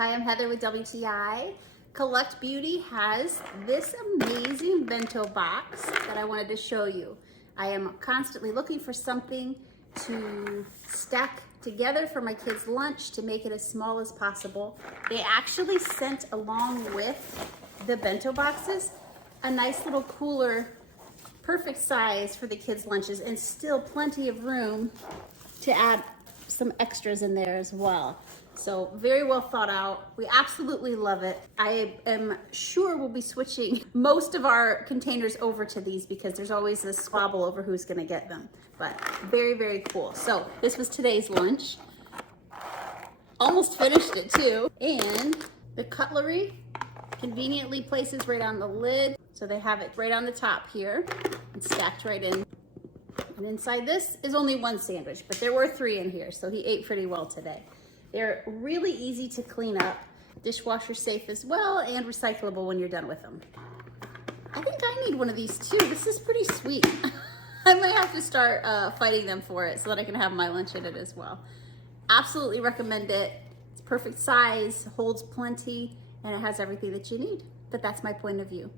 Hi, I'm Heather with WTI. Collect Beauty has this amazing bento box that I wanted to show you. I am constantly looking for something to stack together for my kids' lunch to make it as small as possible. They actually sent along with the bento boxes a nice little cooler, perfect size for the kids' lunches, and still plenty of room to add some extras in there as well. So very well thought out. We absolutely love it. I am sure we'll be switching most of our containers over to these because there's always this squabble over who's gonna get them. But very, very cool. So this was today's lunch. Almost finished it too. And the cutlery conveniently places right on the lid. So they have it right on the top here and stacked right in. And inside this is only one sandwich, but there were 3 in here, so he ate pretty well today. They're really easy to clean up, dishwasher safe as well, and recyclable when you're done with them. I think I need one of these too. This is pretty sweet. I might have to start fighting them for it so that I can have my lunch in it as well. Absolutely recommend it. It's perfect size, holds plenty, and it has everything that you need. But that's my point of view.